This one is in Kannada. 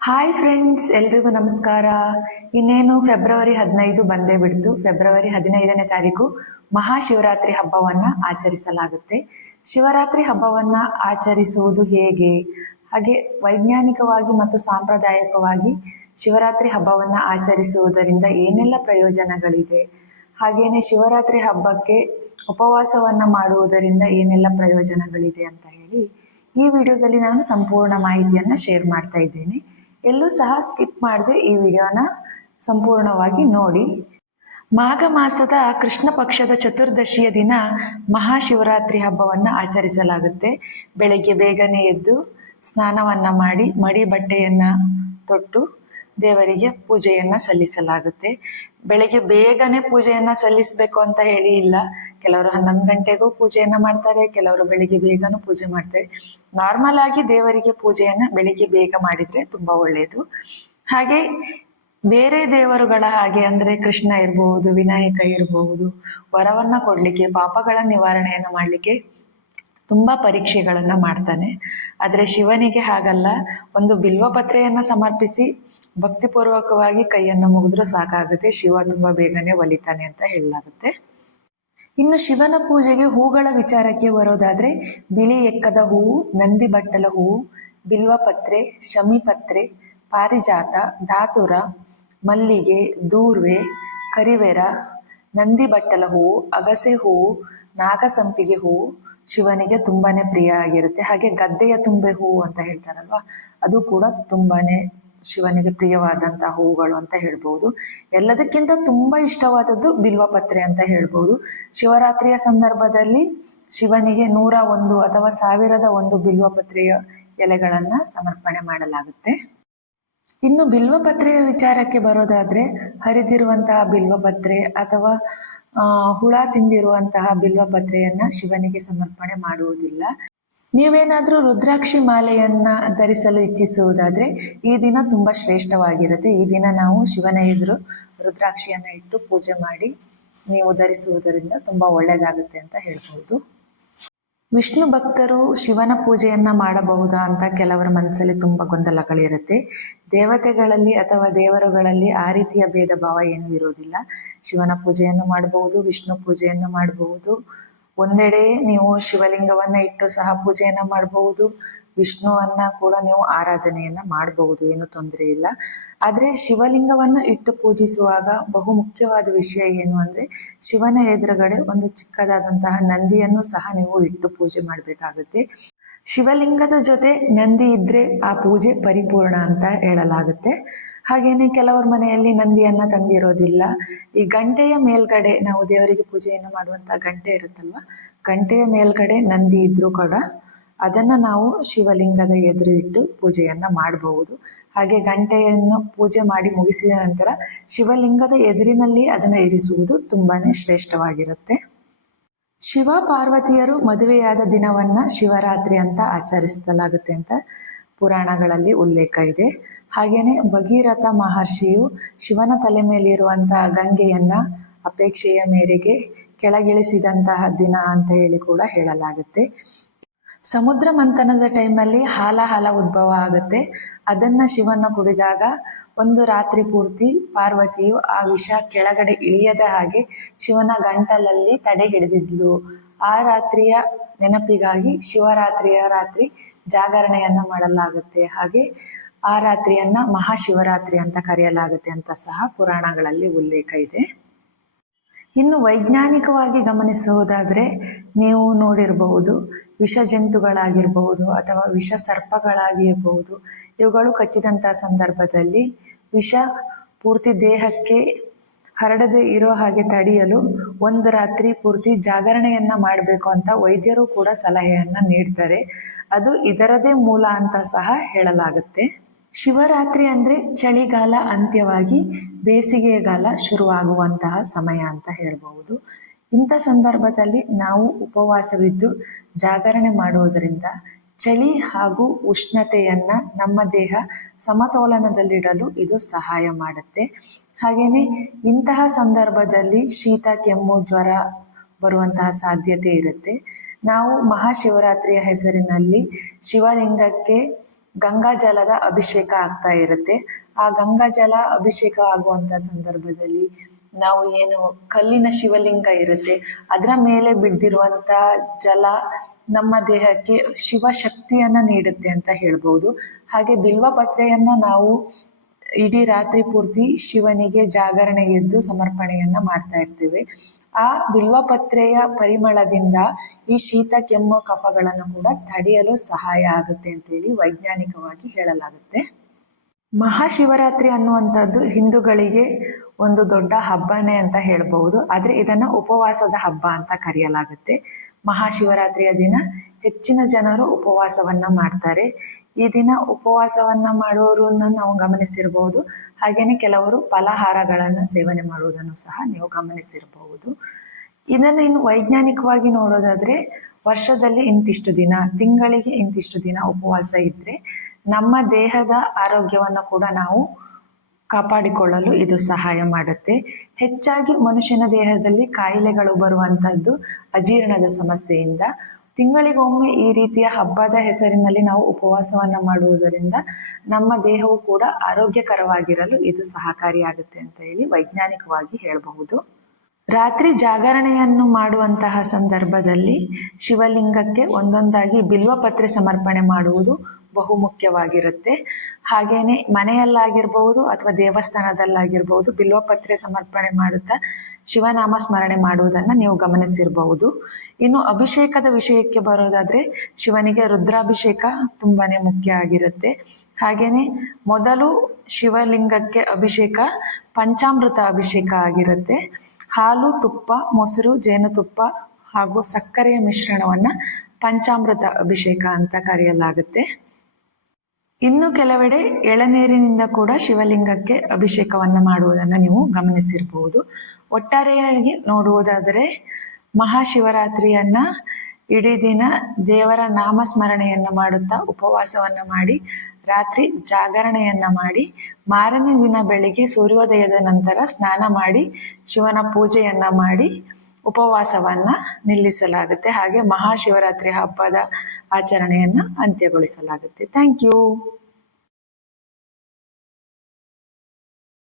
ಹಾಯ್ ಫ್ರೆಂಡ್ಸ್, ಎಲ್ರಿಗೂ ನಮಸ್ಕಾರ. ಇನ್ನೇನು ಫೆಬ್ರವರಿ 15 ಬಂದೇ ಬಿಡ್ತು. ಫೆಬ್ರವರಿ 15ನೇ ತಾರೀಕು ಮಹಾಶಿವರಾತ್ರಿ ಹಬ್ಬವನ್ನ ಆಚರಿಸಲಾಗುತ್ತೆ. ಶಿವರಾತ್ರಿ ಹಬ್ಬವನ್ನ ಆಚರಿಸುವುದು ಹೇಗೆ, ಹಾಗೆ ವೈಜ್ಞಾನಿಕವಾಗಿ ಮತ್ತು ಸಾಂಪ್ರದಾಯಿಕವಾಗಿ ಶಿವರಾತ್ರಿ ಹಬ್ಬವನ್ನ ಆಚರಿಸುವುದರಿಂದ ಏನೆಲ್ಲ ಪ್ರಯೋಜನಗಳಿದೆ, ಹಾಗೇನೆ ಶಿವರಾತ್ರಿ ಹಬ್ಬಕ್ಕೆ ಉಪವಾಸವನ್ನ ಮಾಡುವುದರಿಂದ ಏನೆಲ್ಲ ಪ್ರಯೋಜನಗಳಿದೆ ಅಂತ ಹೇಳಿ ಈ ವಿಡಿಯೋದಲ್ಲಿ ನಾನು ಸಂಪೂರ್ಣ ಮಾಹಿತಿಯನ್ನ ಶೇರ್ ಮಾಡ್ತಾ ಇದ್ದೇನೆ. ಎಲ್ಲೂ ಸಹ ಸ್ಕಿಪ್ ಮಾಡದೆ ಈ ವಿಡಿಯೋನ ಸಂಪೂರ್ಣವಾಗಿ ನೋಡಿ. ಮಾಘ ಮಾಸದ ಕೃಷ್ಣ ಪಕ್ಷದ ಚತುರ್ದಶಿಯ ದಿನ ಮಹಾಶಿವರಾತ್ರಿ ಹಬ್ಬವನ್ನ ಆಚರಿಸಲಾಗುತ್ತೆ. ಬೆಳಗ್ಗೆ ಬೇಗನೆ ಎದ್ದು ಸ್ನಾನವನ್ನ ಮಾಡಿ ಮಡಿ ಬಟ್ಟೆಯನ್ನ ತೊಟ್ಟು ದೇವರಿಗೆ ಪೂಜೆಯನ್ನ ಸಲ್ಲಿಸಲಾಗುತ್ತೆ. ಬೆಳಗ್ಗೆ ಬೇಗನೆ ಪೂಜೆಯನ್ನ ಸಲ್ಲಿಸಬೇಕು ಅಂತ ಹೇಳಿ ಇಲ್ಲ. ಕೆಲವರು 11 ಗಂಟೆಗೂ ಪೂಜೆಯನ್ನ ಮಾಡ್ತಾರೆ, ಕೆಲವರು ಬೆಳಿಗ್ಗೆ ಬೇಗನೂ ಪೂಜೆ ಮಾಡ್ತಾರೆ. ನಾರ್ಮಲ್ ಆಗಿ ದೇವರಿಗೆ ಪೂಜೆಯನ್ನ ಬೆಳಿಗ್ಗೆ ಬೇಗ ಮಾಡಿದ್ರೆ ತುಂಬಾ ಒಳ್ಳೆಯದು. ಹಾಗೆ ಬೇರೆ ದೇವರುಗಳ ಹಾಗೆ ಅಂದ್ರೆ ಕೃಷ್ಣ ಇರಬಹುದು, ವಿನಾಯಕ ಇರಬಹುದು, ವರವನ್ನ ಕೊಡ್ಲಿಕ್ಕೆ, ಪಾಪಗಳ ನಿವಾರಣೆಯನ್ನ ಮಾಡ್ಲಿಕ್ಕೆ ತುಂಬಾ ಪರೀಕ್ಷೆಗಳನ್ನ ಮಾಡ್ತಾನೆ. ಆದ್ರೆ ಶಿವನಿಗೆ ಹಾಗಲ್ಲ. ಒಂದು ಬಿಲ್ವಪತ್ರೆಯನ್ನ ಸಮರ್ಪಿಸಿ ಭಕ್ತಿಪೂರ್ವಕವಾಗಿ ಕೈಯನ್ನು ಮುಗಿದ್ರೂ ಸಾಕಾಗುತ್ತೆ, ಶಿವ ತುಂಬಾ ಬೇಗನೆ ಒಲಿತಾನೆ ಅಂತ ಹೇಳಲಾಗುತ್ತೆ. ಇನ್ನು ಶಿವನ ಪೂಜೆಗೆ ಹೂಗಳ ವಿಚಾರಕ್ಕೆ ಬರೋದಾದ್ರೆ ಬಿಳಿ ಎಕ್ಕದ ಹೂವು, ನಂದಿ ಬಟ್ಟಲ ಹೂವು, ಬಿಲ್ವಪತ್ರೆ, ಶಮಿಪತ್ರೆ, ಪಾರಿಜಾತ, ಧಾತುರ, ಮಲ್ಲಿಗೆ, ದೂರ್ವೆ, ಕರಿವೆರ, ನಂದಿ ಬಟ್ಟಲ ಹೂವು, ಅಗಸೆ ಹೂವು, ನಾಗಸಂಪಿಗೆ ಹೂವು ಶಿವನಿಗೆ ತುಂಬಾನೇ ಪ್ರಿಯ ಆಗಿರುತ್ತೆ. ಹಾಗೆ ಗದ್ದೆಯ ತುಂಬೆ ಹೂವು ಅಂತ ಹೇಳ್ತಾರಲ್ವಾ, ಅದು ಕೂಡ ತುಂಬಾನೇ ಶಿವನಿಗೆ ಪ್ರಿಯವಾದಂತಹ ಹೂವುಗಳು ಅಂತ ಹೇಳ್ಬಹುದು. ಎಲ್ಲದಕ್ಕಿಂತ ತುಂಬಾ ಇಷ್ಟವಾದದ್ದು ಬಿಲ್ವಪತ್ರೆ ಅಂತ ಹೇಳ್ಬಹುದು. ಶಿವರಾತ್ರಿಯ ಸಂದರ್ಭದಲ್ಲಿ ಶಿವನಿಗೆ 101 ಅಥವಾ 1001 ಬಿಲ್ವಪತ್ರೆಯ ಎಲೆಗಳನ್ನ ಸಮರ್ಪಣೆ ಮಾಡಲಾಗುತ್ತೆ. ಇನ್ನು ಬಿಲ್ವಪತ್ರೆಯ ವಿಚಾರಕ್ಕೆ ಬರೋದಾದ್ರೆ ಹರಿದಿರುವಂತಹ ಬಿಲ್ವಪತ್ರೆ ಅಥವಾ ಹುಳ ತಿಂದಿರುವಂತಹ ಬಿಲ್ವಪತ್ರೆಯನ್ನ ಶಿವನಿಗೆ ಸಮರ್ಪಣೆ ಮಾಡುವುದಿಲ್ಲ. ನೀವೇನಾದ್ರೂ ರುದ್ರಾಕ್ಷಿ ಮಾಲೆಯನ್ನ ಧರಿಸಲು ಇಚ್ಛಿಸುವುದಾದ್ರೆ ಈ ದಿನ ತುಂಬಾ ಶ್ರೇಷ್ಠವಾಗಿರುತ್ತೆ. ಈ ದಿನ ನಾವು ಶಿವನ ಎದುರು ರುದ್ರಾಕ್ಷಿಯನ್ನ ಇಟ್ಟು ಪೂಜೆ ಮಾಡಿ ನೀವು ಧರಿಸುವುದರಿಂದ ತುಂಬಾ ಒಳ್ಳೆಯದಾಗುತ್ತೆ ಅಂತ ಹೇಳ್ಬಹುದು. ವಿಷ್ಣು ಭಕ್ತರು ಶಿವನ ಪೂಜೆಯನ್ನ ಮಾಡಬಹುದಾ ಅಂತ ಕೆಲವರ ಮನಸ್ಸಲ್ಲಿ ತುಂಬಾ ಗೊಂದಲಗಳಿರುತ್ತೆ. ದೇವತೆಗಳಲ್ಲಿ ಅಥವಾ ದೇವರುಗಳಲ್ಲಿ ಆ ರೀತಿಯ ಭೇದ ಭಾವ ಏನೂ ಇರೋದಿಲ್ಲ. ಶಿವನ ಪೂಜೆಯನ್ನು ಮಾಡಬಹುದು, ವಿಷ್ಣು ಪೂಜೆಯನ್ನು ಮಾಡಬಹುದು. ಒಂದೆಡೆ ನೀವು ಶಿವಲಿಂಗವನ್ನ ಇಟ್ಟು ಸಹ ಪೂಜೆಯನ್ನ ಮಾಡಬಹುದು, ವಿಷ್ಣುವನ್ನ ಕೂಡ ನೀವು ಆರಾಧನೆಯನ್ನ ಮಾಡಬಹುದು, ಏನು ತೊಂದರೆ ಇಲ್ಲ. ಆದ್ರೆ ಶಿವಲಿಂಗವನ್ನು ಇಟ್ಟು ಪೂಜಿಸುವಾಗ ಬಹು ಮುಖ್ಯವಾದ ವಿಷಯ ಏನು ಅಂದ್ರೆ ಶಿವನ ಎದುರುಗಡೆ ಒಂದು ಚಿಕ್ಕದಾದಂತಹ ನಂದಿಯನ್ನು ಸಹ ನೀವು ಇಟ್ಟು ಪೂಜೆ ಮಾಡಬೇಕಾಗುತ್ತೆ. ಶಿವಲಿಂಗದ ಜೊತೆ ನಂದಿ ಇದ್ರೆ ಆ ಪೂಜೆ ಪರಿಪೂರ್ಣ ಅಂತ ಹೇಳಲಾಗುತ್ತೆ. ಹಾಗೇನೆ ಕೆಲವರ ಮನೆಯಲ್ಲಿ ನಂದಿಯನ್ನ ತಂದಿರೋದಿಲ್ಲ. ಈ ಗಂಟೆಯ ಮೇಲ್ಗಡೆ ನಾವು ದೇವರಿಗೆ ಪೂಜೆಯನ್ನು ಮಾಡುವಂತಹ ಗಂಟೆ ಇರುತ್ತಲ್ವಾ, ಗಂಟೆಯ ಮೇಲ್ಗಡೆ ನಂದಿ ಇದ್ರೂ ಕೂಡ ಅದನ್ನ ನಾವು ಶಿವಲಿಂಗದ ಎದುರು ಇಟ್ಟು ಪೂಜೆಯನ್ನ ಮಾಡಬಹುದು. ಹಾಗೆ ಗಂಟೆಯನ್ನು ಪೂಜೆ ಮಾಡಿ ಮುಗಿಸಿದ ನಂತರ ಶಿವಲಿಂಗದ ಎದುರಿನಲ್ಲಿ ಅದನ್ನ ಇರಿಸುವುದು ತುಂಬಾನೇ ಶ್ರೇಷ್ಠವಾಗಿರುತ್ತೆ. ಶಿವ ಪಾರ್ವತಿಯರು ಮದುವೆಯಾದ ದಿನವನ್ನ ಶಿವರಾತ್ರಿ ಅಂತ ಆಚರಿಸಲಾಗುತ್ತೆ ಅಂತ ಪುರಾಣಗಳಲ್ಲಿ ಉಲ್ಲೇಖ ಇದೆ. ಹಾಗೇನೆ ಭಗೀರಥ ಮಹರ್ಷಿಯು ಶಿವನ ತಲೆ ಮೇಲಿರುವಂತಹ ಗಂಗೆಯನ್ನ ಅಪೇಕ್ಷೆಯ ಮೇರೆಗೆ ಕೆಳಗಿಳಿಸಿದಂತಹ ದಿನ ಅಂತ ಹೇಳಿ ಕೂಡ ಹೇಳಲಾಗುತ್ತೆ. ಸಮುದ್ರ ಮಂಥನದ ಟೈಮಲ್ಲಿ ಹಾಲ ಉದ್ಭವ ಆಗುತ್ತೆ. ಅದನ್ನ ಶಿವನ ಕುಡಿದಾಗ ಒಂದು ರಾತ್ರಿ ಪೂರ್ತಿ ಪಾರ್ವತಿಯು ಆ ವಿಷ ಕೆಳಗಡೆ ಇಳಿಯದ ಹಾಗೆ ಶಿವನ ಗಂಟಲಲ್ಲಿ ತಡೆ ಹಿಡಿದಿದ್ಲು. ಆ ರಾತ್ರಿಯ ನೆನಪಿಗಾಗಿ ಶಿವರಾತ್ರಿಯ ರಾತ್ರಿ ಜಾಗರಣೆಯನ್ನ ಮಾಡಲಾಗುತ್ತೆ. ಹಾಗೆ ಆ ರಾತ್ರಿಯನ್ನ ಮಹಾಶಿವರಾತ್ರಿ ಅಂತ ಕರೆಯಲಾಗುತ್ತೆ ಅಂತ ಸಹ ಪುರಾಣಗಳಲ್ಲಿ ಉಲ್ಲೇಖ ಇದೆ. ಇನ್ನು ವೈಜ್ಞಾನಿಕವಾಗಿ ಗಮನಿಸುವುದಾದ್ರೆ ನೀವು ನೋಡಿರಬಹುದು, ವಿಷ ಜಂತುಗಳಾಗಿರಬಹುದು ಅಥವಾ ವಿಷ ಸರ್ಪಗಳಾಗಿರಬಹುದು, ಇವುಗಳು ಕಚ್ಚಿದಂತಹ ಸಂದರ್ಭದಲ್ಲಿ ವಿಷ ಪೂರ್ತಿ ದೇಹಕ್ಕೆ ಹರಡದೆ ಇರೋ ಹಾಗೆ ತಡೆಯಲು ಒಂದು ರಾತ್ರಿ ಪೂರ್ತಿ ಜಾಗರಣೆಯನ್ನ ಮಾಡಬೇಕು ಅಂತ ವೈದ್ಯರು ಕೂಡ ಸಲಹೆಯನ್ನ ನೀಡ್ತಾರೆ. ಅದು ಇದರದೇ ಮೂಲ ಅಂತ ಸಹ ಹೇಳಲಾಗುತ್ತೆ. ಶಿವರಾತ್ರಿ ಅಂದ್ರೆ ಚಳಿಗಾಲ ಅಂತ್ಯವಾಗಿ ಬೇಸಿಗೆಗಾಲ ಶುರುವಾಗುವಂತಹ ಸಮಯ ಅಂತ ಹೇಳಬಹುದು. ಇಂಥ ಸಂದರ್ಭದಲ್ಲಿ ನಾವು ಉಪವಾಸವಿದ್ದು ಜಾಗರಣೆ ಮಾಡುವುದರಿಂದ ಚಳಿ ಹಾಗೂ ಉಷ್ಣತೆಯನ್ನ ನಮ್ಮ ದೇಹ ಸಮತೋಲನದಲ್ಲಿಡಲು ಇದು ಸಹಾಯ ಮಾಡುತ್ತೆ. ಹಾಗೇನೆ ಇಂತಹ ಸಂದರ್ಭದಲ್ಲಿ ಶೀತ, ಕೆಮ್ಮು, ಜ್ವರ ಬರುವಂತಹ ಸಾಧ್ಯತೆ ಇರುತ್ತೆ. ನಾವು ಮಹಾಶಿವರಾತ್ರಿಯ ಹೆಸರಿನಲ್ಲಿ ಶಿವಲಿಂಗಕ್ಕೆ ಗಂಗಾ ಜಲದ ಅಭಿಷೇಕ ಆಗ್ತಾ ಇರುತ್ತೆ. ಆ ಗಂಗಾ ಜಲ ಅಭಿಷೇಕ ಆಗುವಂತ ಸಂದರ್ಭದಲ್ಲಿ ನಾವು ಏನು ಕಲ್ಲಿನ ಶಿವಲಿಂಗ ಇರುತ್ತೆ ಅದರ ಮೇಲೆ ಬಿದ್ದಿರುವಂತ ಜಲ ನಮ್ಮ ದೇಹಕ್ಕೆ ಶಿವಶಕ್ತಿಯನ್ನ ನೀಡುತ್ತೆ ಅಂತ ಹೇಳ್ಬೋದು. ಹಾಗೆ ಬಿಲ್ವ ಪತ್ರೆಯನ್ನ ನಾವು ಇಡೀ ರಾತ್ರಿ ಪೂರ್ತಿ ಶಿವನಿಗೆ ಜಾಗರಣೆ ಎದ್ದು ಸಮರ್ಪಣೆಯನ್ನ ಮಾಡ್ತಾ ಇರ್ತೀವಿ. ಆ ಬಿಲ್ವಪತ್ರೆಯ ಪರಿಮಳದಿಂದ ಈ ಶೀತ ಕೆಮ್ಮು ಕಫಗಳನ್ನು ಕೂಡ ತಡೆಯಲು ಸಹಾಯ ಆಗುತ್ತೆ ಅಂತೇಳಿ ವೈಜ್ಞಾನಿಕವಾಗಿ ಹೇಳಲಾಗುತ್ತೆ. ಮಹಾಶಿವರಾತ್ರಿ ಅನ್ನುವಂಥದ್ದು ಹಿಂದೂಗಳಿಗೆ ಒಂದು ದೊಡ್ಡ ಹಬ್ಬನೇ ಅಂತ ಹೇಳ್ಬಹುದು. ಆದ್ರೆ ಇದನ್ನ ಉಪವಾಸದ ಹಬ್ಬ ಅಂತ ಕರೆಯಲಾಗುತ್ತೆ. ಮಹಾಶಿವರಾತ್ರಿಯ ದಿನ ಹೆಚ್ಚಿನ ಜನರು ಉಪವಾಸವನ್ನ ಮಾಡ್ತಾರೆ. ಈ ದಿನ ಉಪವಾಸವನ್ನ ಮಾಡುವವರನ್ನ ನಾವು ಗಮನಿಸಿರಬಹುದು. ಹಾಗೇನೆ ಕೆಲವರು ಫಲಾಹಾರಗಳನ್ನ ಸೇವನೆ ಮಾಡುವುದನ್ನು ಸಹ ನೀವು ಗಮನಿಸಿರಬಹುದು. ಇದನ್ನು ಇನ್ನು ವೈಜ್ಞಾನಿಕವಾಗಿ ನೋಡೋದಾದ್ರೆ ವರ್ಷದಲ್ಲಿ ಇಂತಿಷ್ಟು ದಿನ, ತಿಂಗಳಿಗೆ ಇಂತಿಷ್ಟು ದಿನ ಉಪವಾಸ ಇದ್ರೆ ನಮ್ಮ ದೇಹದ ಆರೋಗ್ಯವನ್ನು ಕೂಡ ನಾವು ಕಾಪಾಡಿಕೊಳ್ಳಲು ಇದು ಸಹಾಯ ಮಾಡುತ್ತೆ. ಹೆಚ್ಚಾಗಿ ಮನುಷ್ಯನ ದೇಹದಲ್ಲಿ ಕಾಯಿಲೆಗಳು ಬರುವಂತದ್ದು ಅಜೀರ್ಣದ ಸಮಸ್ಯೆಯಿಂದ. ತಿಂಗಳಿಗೊಮ್ಮೆ ಈ ರೀತಿಯ ಹಬ್ಬದ ಹೆಸರಿನಲ್ಲಿ ನಾವು ಉಪವಾಸವನ್ನ ಮಾಡುವುದರಿಂದ ನಮ್ಮ ದೇಹವು ಕೂಡ ಆರೋಗ್ಯಕರವಾಗಿರಲು ಇದು ಸಹಕಾರಿಯಾಗುತ್ತೆ ಅಂತ ಹೇಳಿ ವೈಜ್ಞಾನಿಕವಾಗಿ ಹೇಳಬಹುದು. ರಾತ್ರಿ ಜಾಗರಣೆಯನ್ನು ಮಾಡುವಂತಹ ಸಂದರ್ಭದಲ್ಲಿ ಶಿವಲಿಂಗಕ್ಕೆ ಒಂದೊಂದಾಗಿ ಬಿಲ್ವಪತ್ರೆ ಸಮರ್ಪಣೆ ಮಾಡುವುದು ಬಹುಮುಖ್ಯವಾಗಿರುತ್ತೆ. ಹಾಗೇನೆ ಮನೆಯಲ್ಲಾಗಿರ್ಬಹುದು ಅಥವಾ ದೇವಸ್ಥಾನದಲ್ಲಾಗಿರ್ಬಹುದು ಬಿಲ್ವಪತ್ರೆ ಸಮರ್ಪಣೆ ಮಾಡುತ್ತಾ ಶಿವನಾಮ ಸ್ಮರಣೆ ಮಾಡುವುದನ್ನ ನೀವು ಗಮನಿಸಿರಬಹುದು. ಇನ್ನು ಅಭಿಷೇಕದ ವಿಷಯಕ್ಕೆ ಬರೋದಾದ್ರೆ ಶಿವನಿಗೆ ರುದ್ರಾಭಿಷೇಕ ತುಂಬಾನೇ ಮುಖ್ಯ ಆಗಿರುತ್ತೆ. ಹಾಗೇನೆ ಮೊದಲು ಶಿವಲಿಂಗಕ್ಕೆ ಅಭಿಷೇಕ ಪಂಚಾಮೃತ ಅಭಿಷೇಕ ಆಗಿರುತ್ತೆ. ಹಾಲು, ತುಪ್ಪ, ಮೊಸರು, ಜೇನುತುಪ್ಪ ಹಾಗೂ ಸಕ್ಕರೆಯ ಮಿಶ್ರಣವನ್ನ ಪಂಚಾಮೃತ ಅಭಿಷೇಕ ಅಂತ ಕರೆಯಲಾಗುತ್ತೆ. ಇನ್ನು ಕೆಲವೆಡೆ ಎಳನೀರಿನಿಂದ ಕೂಡ ಶಿವಲಿಂಗಕ್ಕೆ ಅಭಿಷೇಕವನ್ನ ಮಾಡುವುದನ್ನು ನೀವು ಗಮನಿಸಿರಬಹುದು. ಒಟ್ಟಾರೆಯಾಗಿ ನೋಡುವುದಾದರೆ ಮಹಾಶಿವರಾತ್ರಿಯನ್ನ ಇಡೀ ದಿನ ದೇವರ ನಾಮಸ್ಮರಣೆಯನ್ನ ಮಾಡುತ್ತಾ ಉಪವಾಸವನ್ನ ಮಾಡಿ ರಾತ್ರಿ ಜಾಗರಣೆಯನ್ನ ಮಾಡಿ ಮಾರನೇ ದಿನ ಬೆಳಿಗ್ಗೆ ಸೂರ್ಯೋದಯದ ನಂತರ ಸ್ನಾನ ಮಾಡಿ ಶಿವನ ಪೂಜೆಯನ್ನ ಮಾಡಿ ಉಪವಾಸವನ್ನ ನಿಲ್ಲಿಸಲಾಗುತ್ತೆ. ಹಾಗೆ ಮಹಾಶಿವರಾತ್ರಿ ಹಬ್ಬದ ಆಚರಣೆಯನ್ನ ಅಂತ್ಯಗೊಳಿಸಲಾಗುತ್ತೆ. Thank you.